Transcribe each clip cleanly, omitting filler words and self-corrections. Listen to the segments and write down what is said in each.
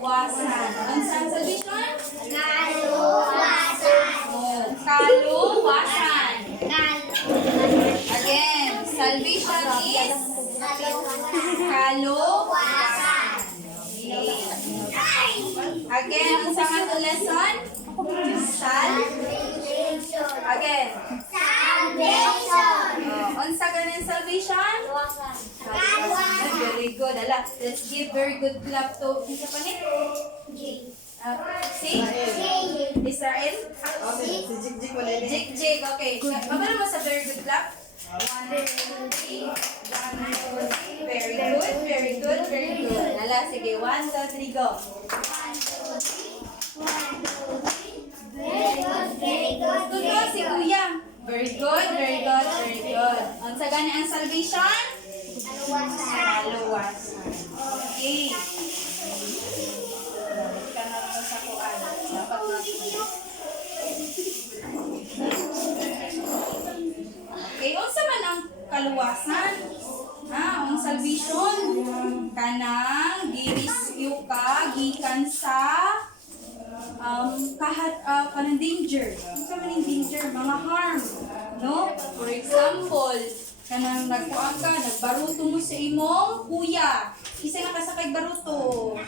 Wasan. Unsa ang salvation? Kaluwasan. Oh, kaluwasan. Again, salvation is kaluwasan. Again, unsa nga to lesson? Again. Unsa ganin salvation? Very good. Ala, let's give very good clap to isa pa ni? Si? Israel? Jig. Okay. Mabala mo sa very good clap? 1, 2, 3. 1, 2, 3. Very good. Ala, sige. 1, 2, 3, go. Good, si Kuya. Very good. Unsa gani ang salvation? Kaluwasan. Okay. Kanang sa kuan. Dapat na. Okay, unsa man ang kaluwasan? Ang salvation kanang gi-rescue ka gikan sa kanang danger. Unsa man ang danger? Mga harm, no? For example, kanang nagkuan ka, nagbaruto mo sa imong kuya. Isa nga kasakay baruto.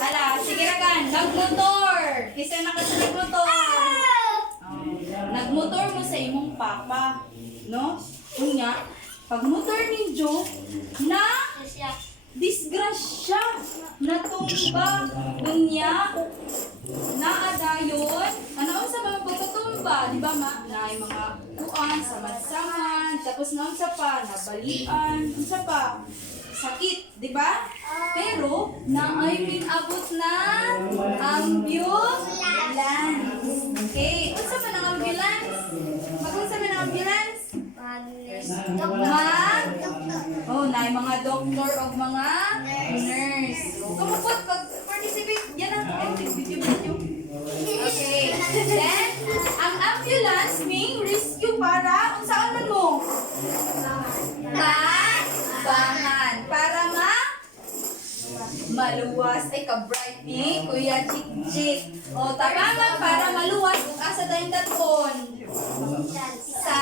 Ala, sige ra kan, nagmotor. Isa na kasakay motor. Nagmotor mo sa imong papa, no? Unya, pag motor ninyo na disgrasya natumba unya naadayon ano sa mga pagkatumba di ba na mga kuan samad-samad tapos naunsa pa nabalian unsa pa sakit di ba pero naay pinabot na ambulance okay unsa man ang ambulance magunsa man ang ambulance naay mga doktor o mga nurse. Kumupot pag-participate. Yan ang video. Okay. Then, ang ambulance may rescue para unsaan man mo? Bangan. Para maluwas. Ay, ka-bright ni Kuya Chik. O, tabangan para maluwas. Kung asa tayong daton. Sa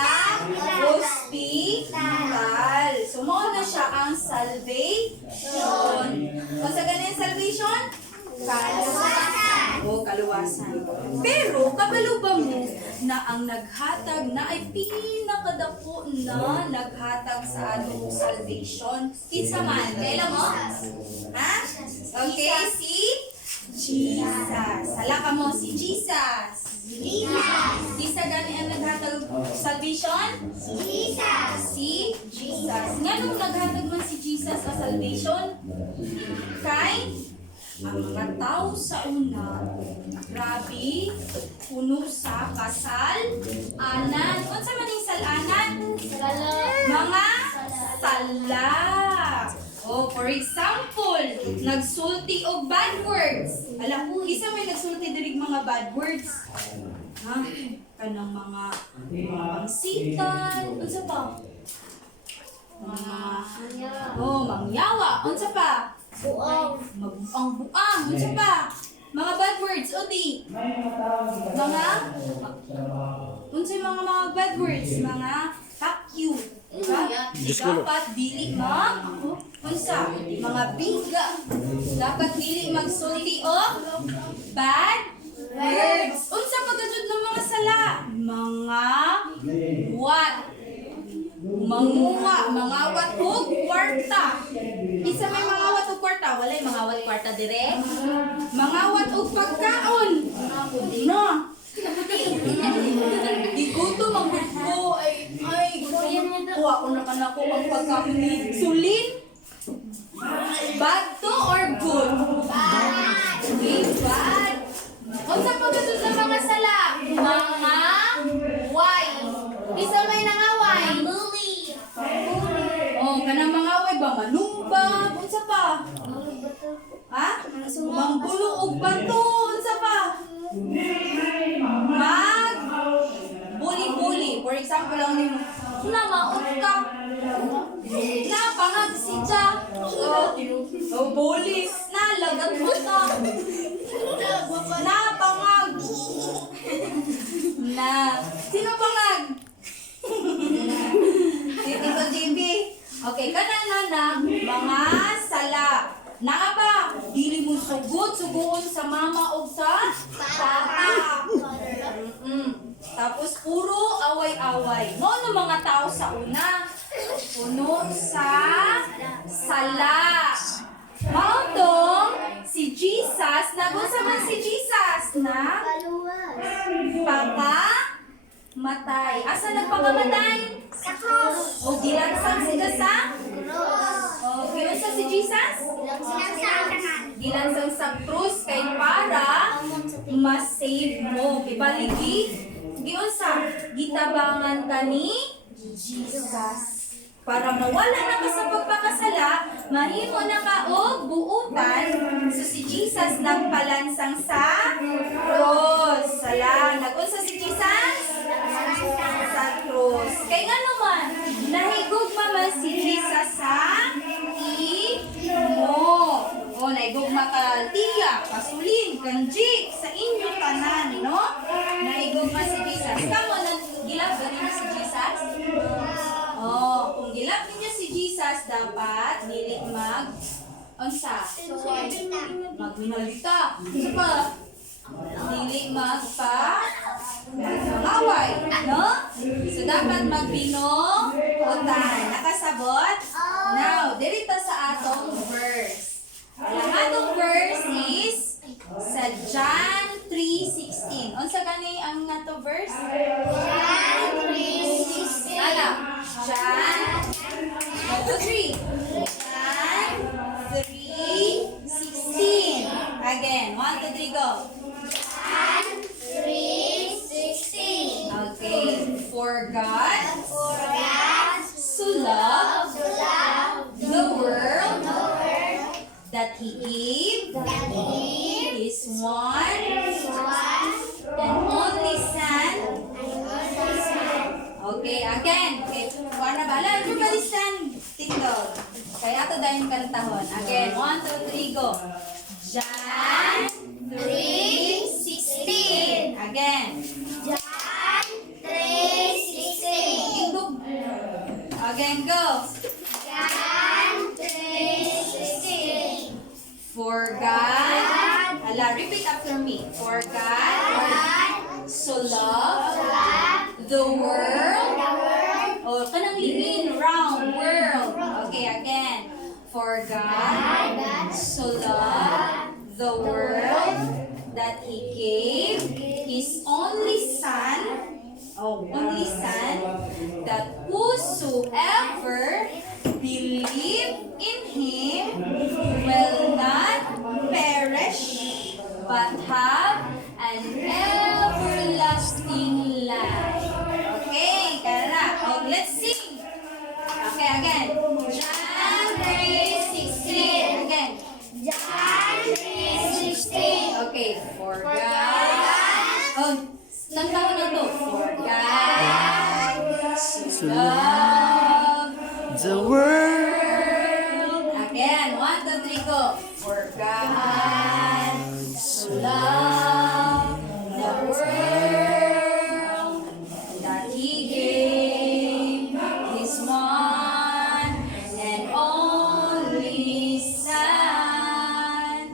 hospital. Sumo na siya ang salvation. Kung sa ganyan salvation? Kaluwasan. O, kaluwasan. Pero, kabalo ba mo na ang naghatag na ay pinakadako na naghatag sa anong salvation? Kinsa man? Kailan mo? Ha? Okay, si Jesus. Salaka mo, si Jesus. Sisa gani ang naghatag salvation? Si Jesus. Nga nung naghatag man si Jesus sa salvation? Kay ang mga tao sa una, grabe, puno sa kasal-anan. Unsa man yung sal-anan? Mga sala. Oh, for example, nagsulti og bad words. Alam ko, isa may nagsulti dirig mga bad words. Ha? Kanang mga pangsitan. Unsa pa? Mangyawa. Unsa pa? Buang. Unsa pa? Mga bad words. Odi. Unsa mga bad words? Mga fuck you. Dapat dili unsa? Mga biga. Dapat dili magsulti og bad words. Unsa pagkajud ng mga sala? Mga what? Mangawat og kwarta. Isa may mangawat og kwarta, walay mangawat kwarta dire. Mangawat og pagkaon. No. Iguto magbuko ay gusto ko ako na kanako ang pagkaon ni Sulin. Bad to or good? Bad. Okay, bad. Unsa pagkatod sa mga sala? Mga why? Isa may nangaway. Kanang mga away ba? Manumbag? Unsa pa? Ha? Mangbulo og bato? Unsa pa? Buli-buli. For example, lang nimo, maot ka. Pangag si Jack. Oh, bolis na, lagat mo na. Na, pangag. Na. Sino pangag? Si Tito JB. Okay, kanan na, mga sala. Naa ba? Dili mo sugot-sugoon sa mama o sa papa. Tapos puro away-away. No mga tao sa una. Puno sa sala. Mautong si Jesus. Nagunsa man si Jesus na papa matay. Asa nagpakamatay? Sa cross. O gilansang sila sa? O gilansang si Jesus? Gilansang sa krus kay para ma-save mo. Ibaligi, giunsa gitabangan ka ni Jesus. Para mawala na ka sa pagpakasala, mahimo na ka og buutan. So si Jesus nagpalansang sa cross. Sala, nagunsa si Jesus? Sa cross. Kay nga naman, nahigog man si Jesus sa imo. O, nahigog makatiya, pasulin, kanjik, sa inyo tanan, no? Nahigog man si Jesus. Kamo na gilap ganin si Jesus? Oh, kung gilap niya si Jesus, dapat dili unsa? Magminalita. Isa pa? Dili magpangaway, no? So, dapat magbinuotan. Nakasabot? Now, dirito sa atong verse. Ang atong verse is sa John 3:16. Unsa gani ang nato verse? John 3:16. Ala, John 3. John 3:16. Again, 1, 2, 3, go. John 3:16. Okay. For God For God so loved so loved the world the world that He gave that He His one is one and only Son. and only Son. Okay, again. Okay, na bala. Everybody stand. Tingdo. Kaya ato dahil kantahon. Again, 1, 2, 3, go. John 3:16. Again. John 3:16. Tingdog. Again, go. John 3:16. For God. Hala, repeat after me. For God God so loved loved the world. the world. Oh, kanang liin, round, world. Okay, again. For God so loved the world that He gave His only Son, only Son, that whosoever believe in Him will not perish, but have an everlasting life. Okay, kara. Oh, let's sing. Okay, again. John 3:16. Again. John 3:16. Okay, for God. Oh, saan taon na to? For God so loved The world. Again, 1, 2, 3, go. For God so loved the world that He gave His one and only Son,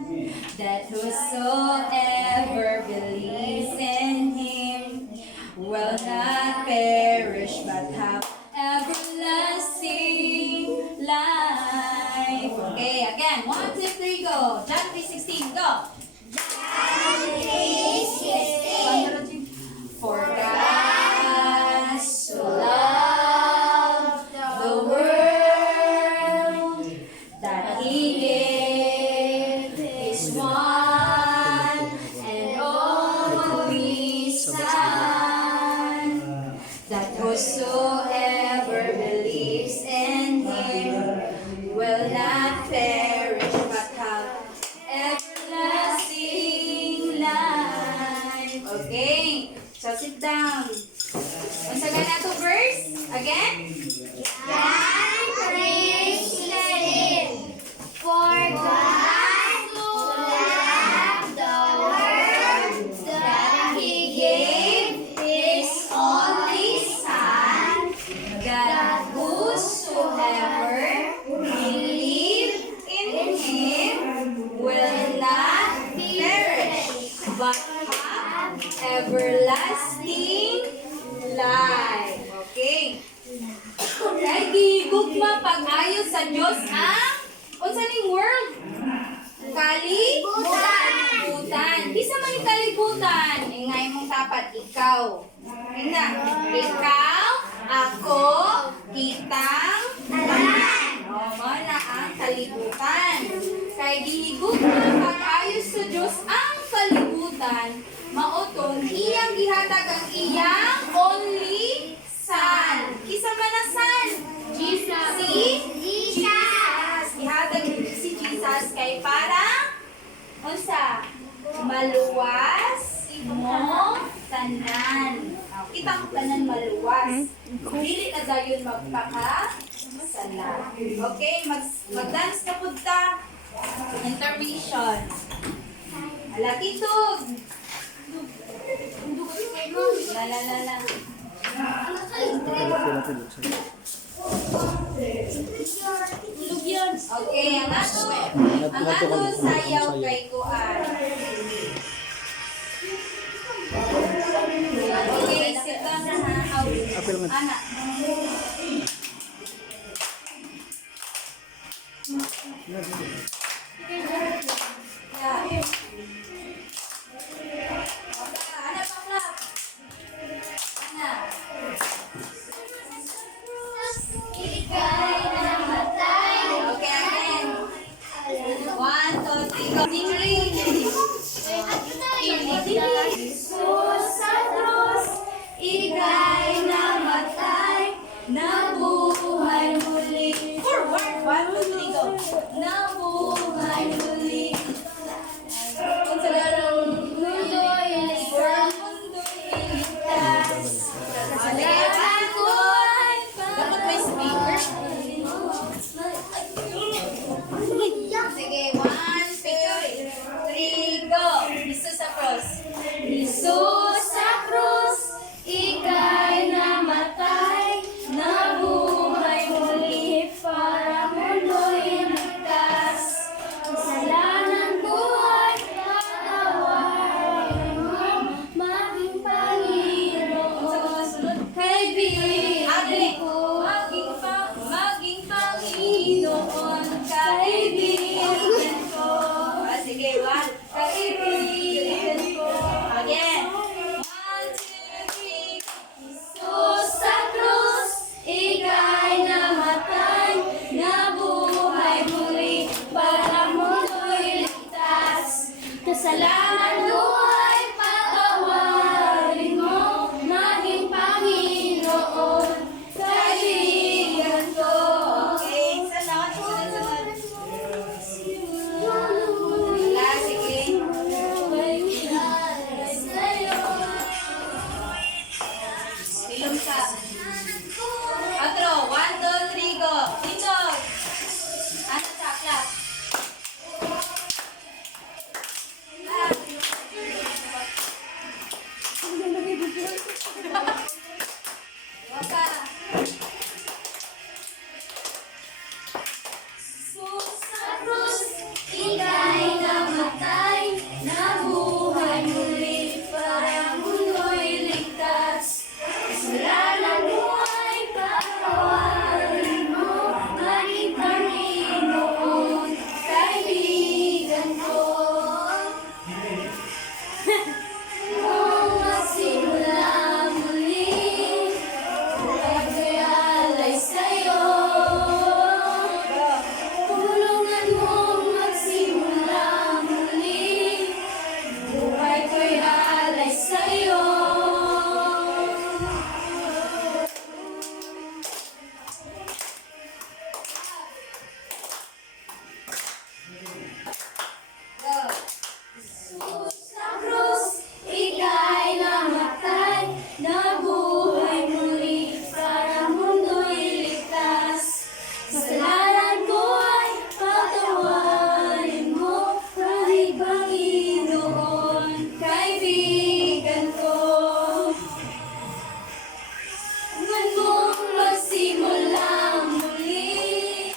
that whosoever believes in Him will not perish but have everlasting life. Okay, again, 1, 2, 3, go. John 3:16, go. John 3:16. For God so loved the world that He gave His one and only Son, that whosoever believes in Him will not perish but have everlasting life. Okay, so sit down. Unsa ka na to verse? Again? John 3:16. For God Na, ikaw, ako, kitang, tanan. O, mao na ang kalibutan. Kay gihigugma pag-ayos sa Dios ang kalibutan, maotong iyang gihatag ang iyang only son. Kisa man na son? Jesus. Si Jesus. Gihatag si Jesus kay para unsa? Maluwas mo tanan. Kita ko tanan maluwas. Dili na dayon magpaka-sala. Okay, mag-dance na pud ta. Intermission. Ala kitog. La. Okay, ang ato sayaw kay Kuan. Okay, sit down na ha. Anak. Yeah. Anak, paklap. Anak. Ika'y namatay. Okay, again. 1, 2, 3, go. Jesus sa krus, ika'y namatay, nabuhay muli. Forward. 1, 2, 3, go. Nabuhay muli. Kung sa larong Mundo'y Ang ligtas. mundo'y iligtas. Lahat ko'y Dapat may speaker. Sige, 1, 2, 3, go. Jesus sa cross. Jesus sa krus, ika'y namatay, nabuhay muli para mundo'y ligtas. Kasalanan ko ay patawarin mo, maging Panginoon. Kaibigan ko, Maging Panginoon, kaibigan ko. Sige, 1. Kaibigan ko. Again. 1, 2, 3. Jesus sa krus, ika'y namatay, nabuhay muli para mundo'y ligtas. Kasalanan ko ay patawarin mo, maging Panginoon, kaibigan ko. Okay, sunod. Wala, sige. Ilong ka. Otro, 1, 2, 3, go. Dito. Ano sa clap? Waka. Jesus sa krus, ika'y namatay, nabuhay muli para mundo'y ligtas. Kasalanan mo ay patawarin mo, maging Panginoon, kaibigan ko. Kung magsimula muli, buhay ko'y alay sa'yo. Tulungan mong magsimula muli, buhay ko'y alay sa'yo. Go. Jesus sa krus, ika'y namatay, nabuhay muli para mundo'y ligtas. Kasalanan ko ay patawarin mo, kahit Panginoon, kaibigan ko. Tulungan mong magsimula muli,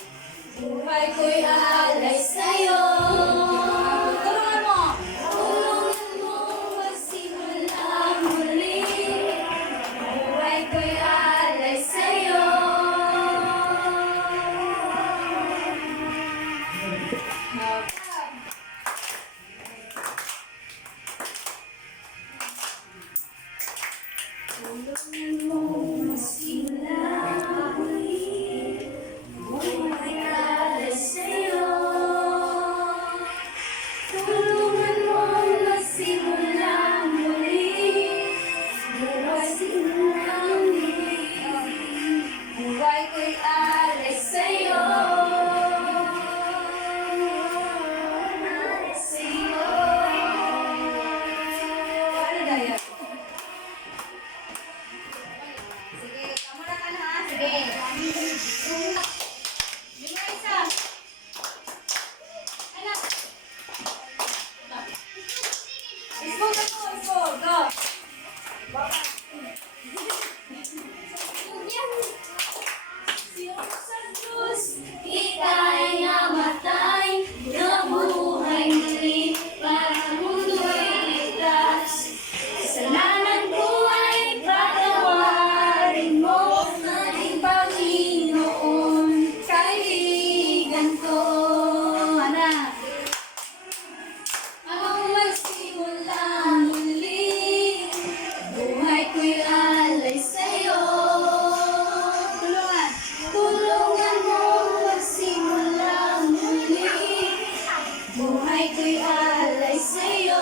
buhay ko'y alay sa'yo. Tulungan mo. Tulungan mong magsimula muli, buhay ko'y alay sa'yo. Buhay ko'y alay sa'yo.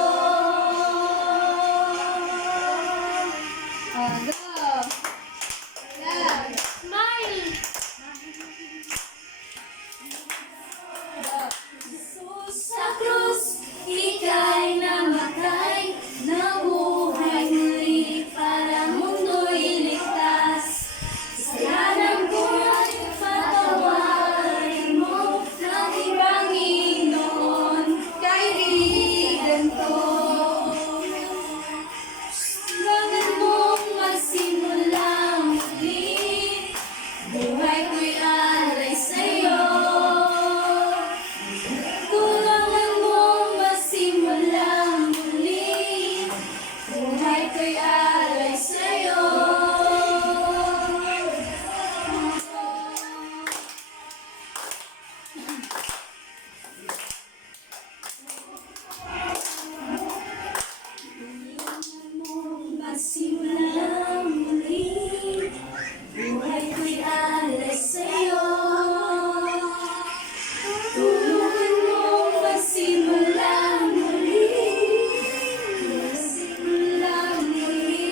Go! Love! Smile! Sa krus, ika'y namatay, nabuhay muli para mundo'y ligtas. Kasalanan ko ay patawarin mo, aking Panginoon, kaibigan ko. Gangan mong magsimula muli, buhay ko'y alay sa'yo. Tulungan mong magsimula muli, buhay ko'y alay sa'yo. Magsimula muli, buhay ko'y alay sa'yo. Tulungan mo magsimula muli, magsimula muli,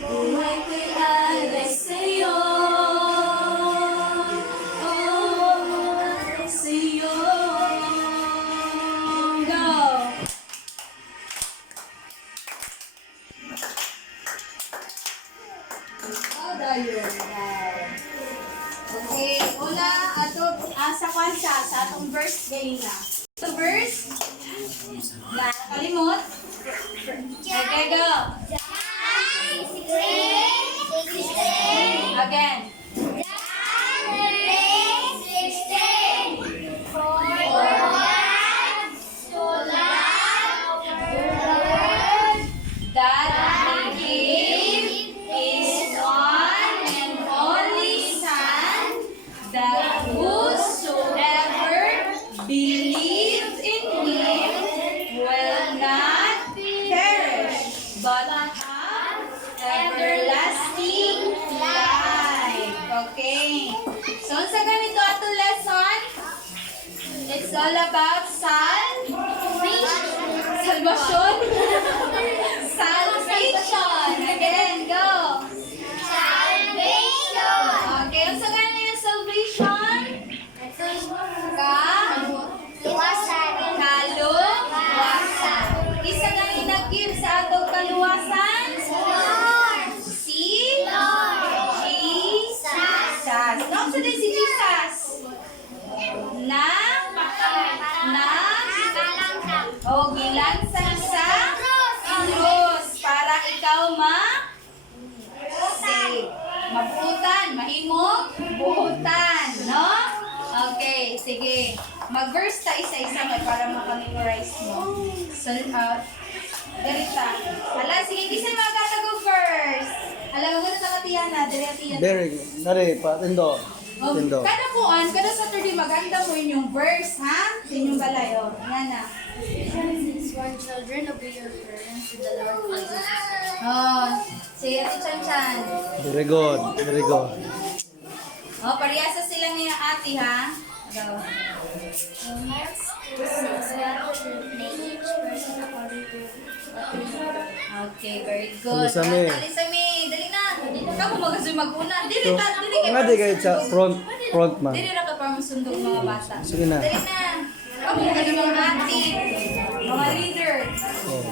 buhay ko'y alay sa'yo. Alay sa'yo. Go! Oh, dayon. Okay, una ato sa kwansa sa atong verse galing na. So verse na nakalimot. Okay, go. Again. That he gave his one and only Son, that whosoever believes in him will not perish, but have everlasting life. Okay. So, sa ganito atong lesson, it's all about salvation. Salvation. Again, go. Okay, so ganito yung salvation. Kaluwasan. Isa nga yung nag-give sa atong kaluwasan. Si Jesus. Ano sa din si Jesus? O gilansan sa krus para ikaw save. Mabuhutan, mahimong buhutan, no? Okay, sige. Mag-verse ta isa-isa may para makamemorize mo. So, dirita. Hala, sige, kisay magkatagog verse. Alam mo na nakatiyana, diretiyan. Very good. Nari, patindo. Patindo. Kada kuan, kada Saturday maganda mo yung verse, ha? Sa inyong balayo. Yan na. Children, obey your parents in the Lord Jesus. Oh, sige, Ate Chan-Chan. Very good. Very good. Oh, parehasa sila ni ate, ha? Go. Next, 6. God will repay each person according to what they do. Okay, very good. Alisami. Alisami, dali na. Kamu magasoy mag-una. Dili So, ka, dili ka. nga di kayo sa front man. Dili ra ka para masundog mga bata. Sige na. Dali na. Kamu magasoy mga ate. Mga leader. Oh.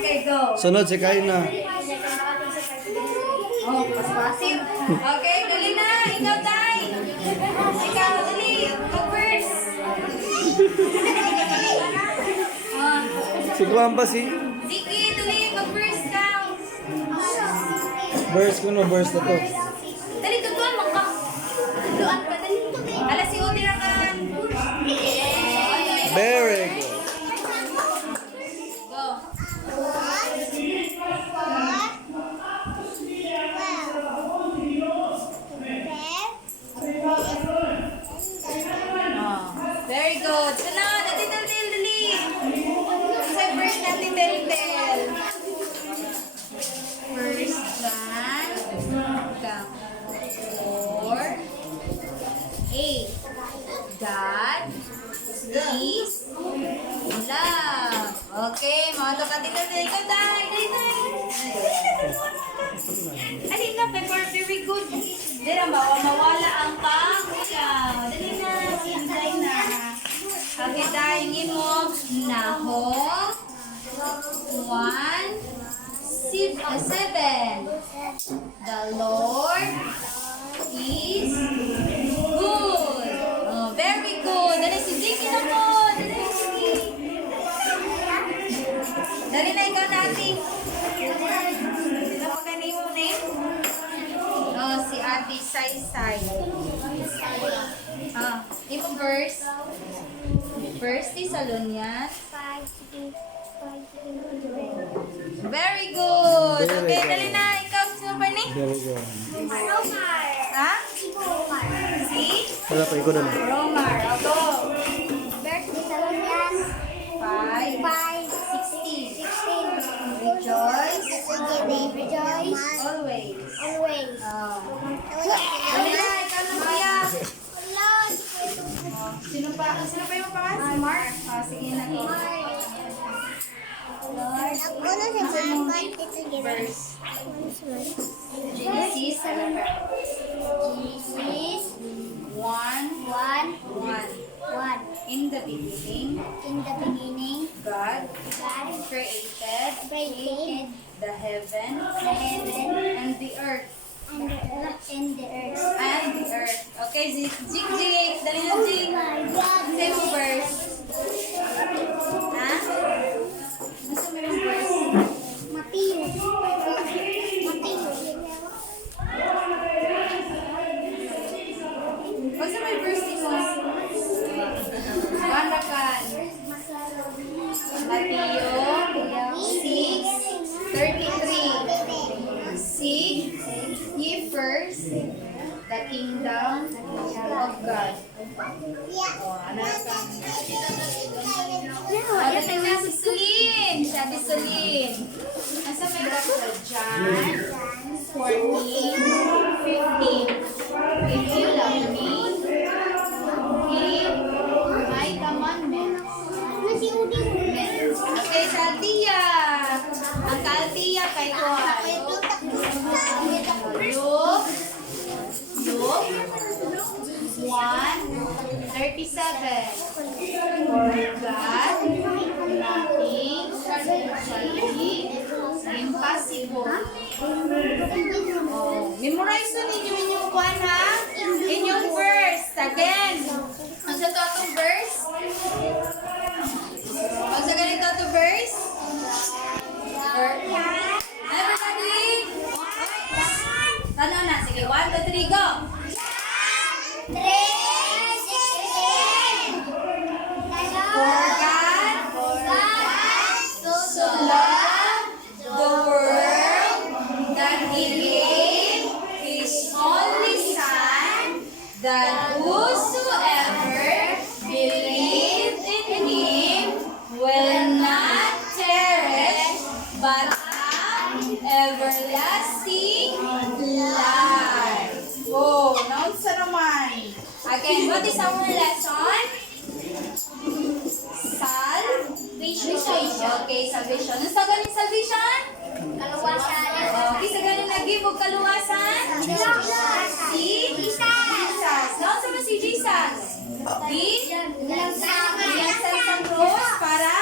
Okay, go. Sunod si Kain na. Oh, paspasin. Okay, dali na. Ikaw, Tay. Ikaw, dali. Mag-verse. Ah, Si Kuan pa si sige, dali. Mag-verse ka. verse ko no, verse na to. Dali, tutuan mo ka. Tutuan ka, dali. Alas, si Odi na ka. Very good. Go. Very good. So now, dali, dali, dali. Sa first natin, dali, dali. First John, 4:8. God is Okay, mga kapatid na tayo. Ikaw, Day. Dali na, Pepper. Very good. Dira, mawala ang kuya. Dali na, hinday na. Okay, Day, ingin mo. Naho. 7. The Lord is good. Oh, very good. Dali, si Ziggy na po. Dali, Ziggy. Dali na ikaw natin. Sino pa ganun mo name? Oh, si Ate Sai. Ah, imo verse. Verse Thessalonians. 5, 6, 7. Very good. Very Okay, good. dali na. Ikaw, sino pa ni? Very good. Romar. Ha? Romar. Si? Wala pa, ikaw na lang. Romar. Go. Verse Thessalonians 5. 5:16. Rejoice. Rejoice Always. always. Dali na. Ikaw na kuya. Lord. Sino pa yung pangalan? Mark. Ah, sige na go. Ako na si Mark. Verse. Genesis. Genesis 1. 1:1. In the beginning, In the beginning, God God created created the heaven the heaven and the earth. and the earth. Okay, Jig. Dali na, Jig. Same verse. Ha? Nasa mo yung verse? Matthew. Basta may verse din mo. Banakan. Matthew 6:33. Seek ye first the kingdom of God. Oh, ano ka? Ano na si Sulin? Sabi Sulin. Nasa may sa John 14:15. If you love me, keep my commandments. Okay, sa Altia. Ang Altia kay Juan. Luke 1:37. For God, nothing shall be impossible. Oh, memorize na ninyo inyong kuwan ha? Inyong verse. Again. Ang sa to atong verse? Ang sa ganito to verse? Everybody? Ano na? Sige, 1, 2, 3, go! For God so loved the world that He gave His only Son, that whosoever believes in Him will not perish, but have everlasting life. Oh, naunsa naman. Again, what is our lesson? Salvation. Okay, salvation. Ano sa galing salvation? Okay, sa galing nag-give o kaluwasan? Si Jesus. Naon sa ba si Jesus? Iyan sa isang cross para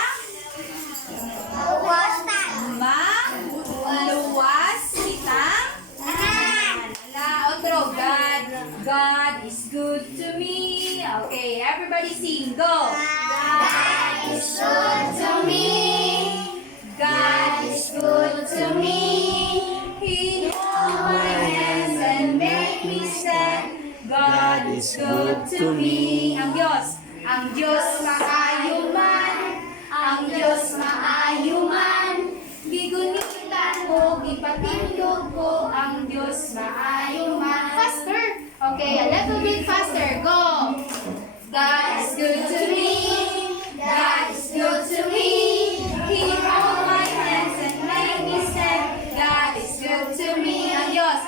maluwas kitang otro. God is good to me. Okay, everybody sing. Go. God is good to me. God is good to me. He held my hands and made me stand. God is good to me. Ang Diyos maayuman. Ang Diyos maayuman. Gigunitan mo, ipatindog ko. Ang Diyos maayuman. Faster. Okay, a little bit faster. Go. God is good to me. God is good to me. He held my hands and made me stand. God is good to me. Ang Diyos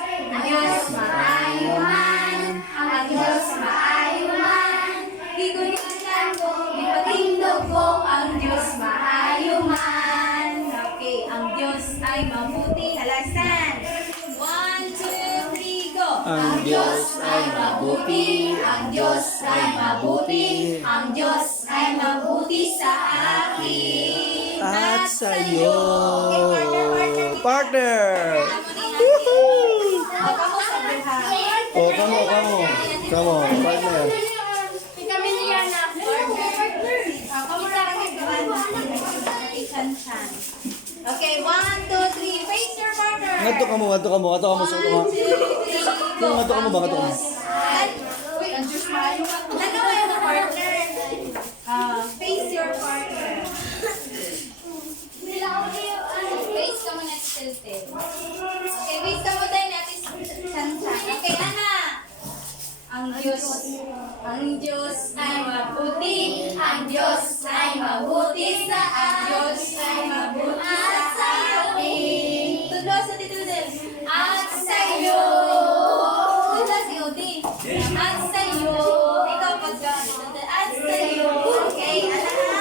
maayuman. Ang Diyos maayuman. Gigunitan ko, ipatindog ko. Ang Diyos maayuman. ay mabuti. Ang Diyos ay mabuti. Ang Diyos ay mabuti sa akin. At sa'yo. Okay, Partner! Woohoo! Kamu sa buhay. O, kamo. Kamo, partner. Kami niya na. Kamu na lang yung Chan-chan. Okay, 1, 2, 3. Face your partner. Ngadto ka mo sa ito. 1, 2, 3, go. Ngadto ka mo ba? Ngadto ka mo. Uy, ang Diyos mayo. Ano yung partner? Face your partner. Face ka muna si Tilted. Okay, face ka muna natin si Chan-chan. Okay, Ana. Ang Diyos ay mabuti. Ang Diyos ay mabuti sa Diyos ay mabuti sa atin. Tudlo sa titudel. At sa'yo. Tudlo si Odi. At sa'yo. Ikaw pagka. At sa'yo. Okay, Ana.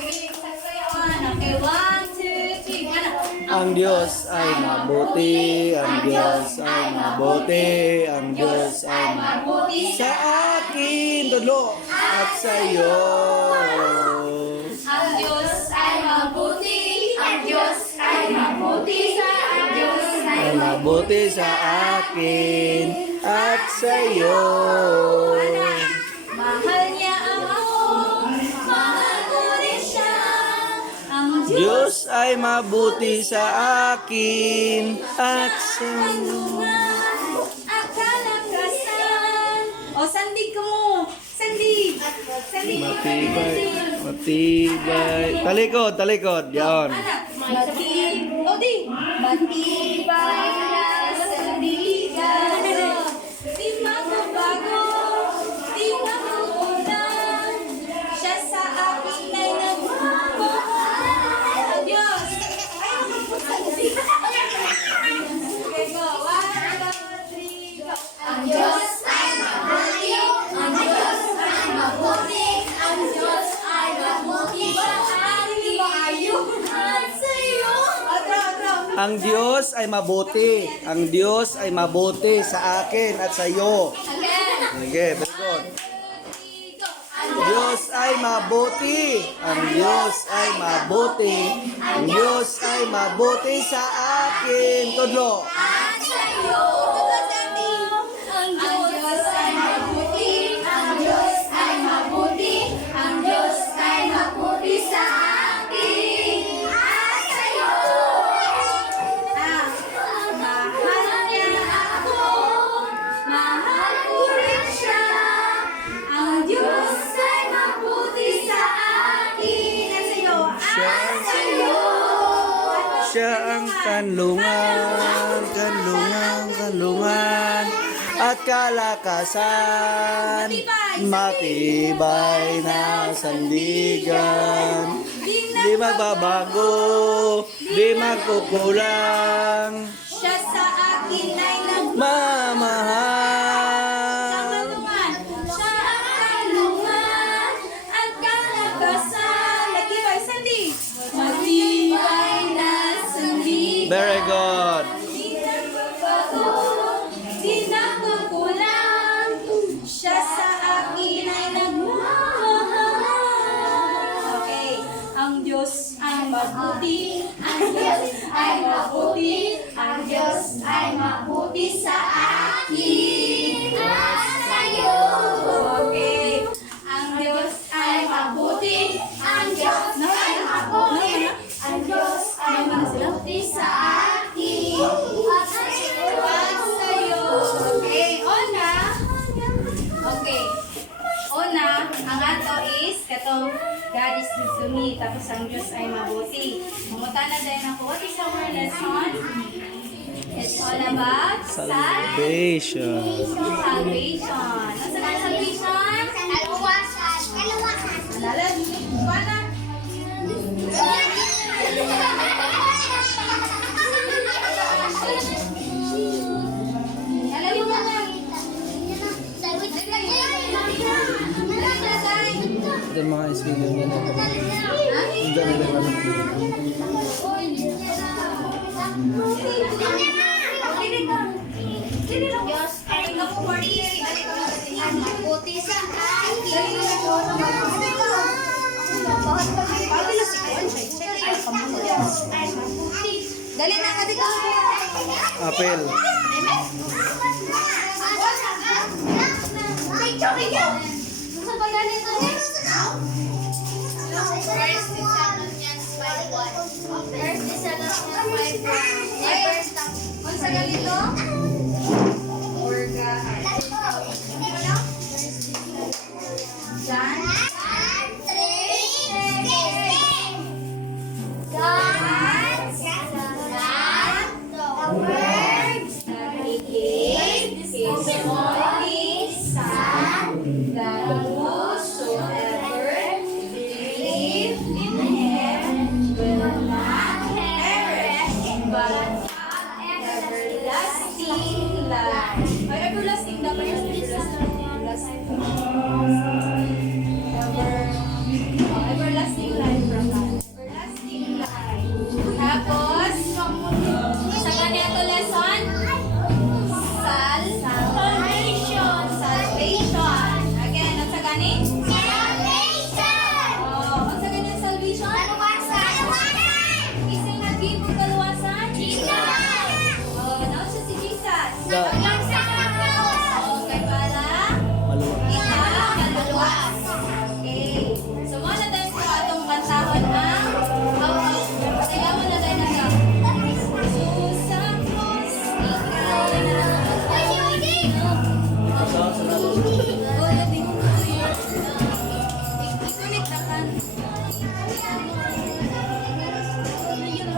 Sige, sasayaw. Okay, 1, 2, 3. Ana. Ang Diyos ay mabuti. Ang Diyos ay mabuti. Ang Diyos ay mabuti sa akin. Tudlo. At sa'yo. Ang Diyos ay mabuti. Ang Diyos ay mabuti sa Diyos Ay mabuti sa akin. At sa'yo. mahal niya ako. Mahal ko rin siya. Ang Diyos Diyos ay mabuti sa akin. At ay sa'yo. lungan at kalakasan. O, sandig ka mo. Sandig. Sandig. Matibay. Talikod. Yan. Anak, matibay na sandigan. Di magbabago, di makukulang. Siya sa akin ay nagmamahal. Ang Diyos. Ayaw magpusandig. Okay, go. 1, 2, 3, go. Ang Diyos ay mabuti. Ang Diyos ay mabuti. Ang Diyos ay mabuti sa akin. At sa'yo. Ang Diyos ay mabuti. Ang Diyos ay mabuti sa akin at sa iyo. Again. Okay, very good. 1, 2, 3, go. Ang Diyos ay mabuti. Ang Diyos ay mabuti. Ang Diyos ay mabuti sa akin. Tudlo. At sa'yo. Ang Diyos ay mabuti. Ang Diyos ay mabuti. Ang Diyos ay mabuti sa akin. At sa'yo. Mahal niya ako. Mahal ko rin siya. Ang Diyos ay mabuti sa akin. At sa'yo. At sa'yo. Siya ang kanlungan at kalakasan, matibay na sandigan, di magbabago, di magkukulang, Siya sa akin ay mamahal. Siya ang kanlungan at kalakasan. Matibay, sandi. Matibay na sandi. Very good. Di nagbabago, di nakukulang. Siya sa akin ay nagmamahal. Okay. Ang Diyos ay mabuti. Ang Diyos ay mabuti. Ang Diyos ay mabuti sa akin. At sa'yo. Okay. Ang Diyos ay mabuti. Ang Diyos ay mabuti. Ang Diyos ay mabuti sa akin. At sa'yo. Okay. Ona. Okay. Una, ang ato is katong God is good to me, tapos ang Diyos ay mabuti. Mamuta na din ako. What is our lesson? It's all about Salvation. salvation. Nasa na salvation? Alalan. Paano? Alam mo na. Ito mga iskilin mo na. Hindi na naman. Dili lang. Kamu 43. Dali ka magkatingan. Mabuti sa akin. Dali ka Pabilo si Kuan. Check yung kamuya. Ay, mabuti. Dali na ka di ka. Apel. Amen.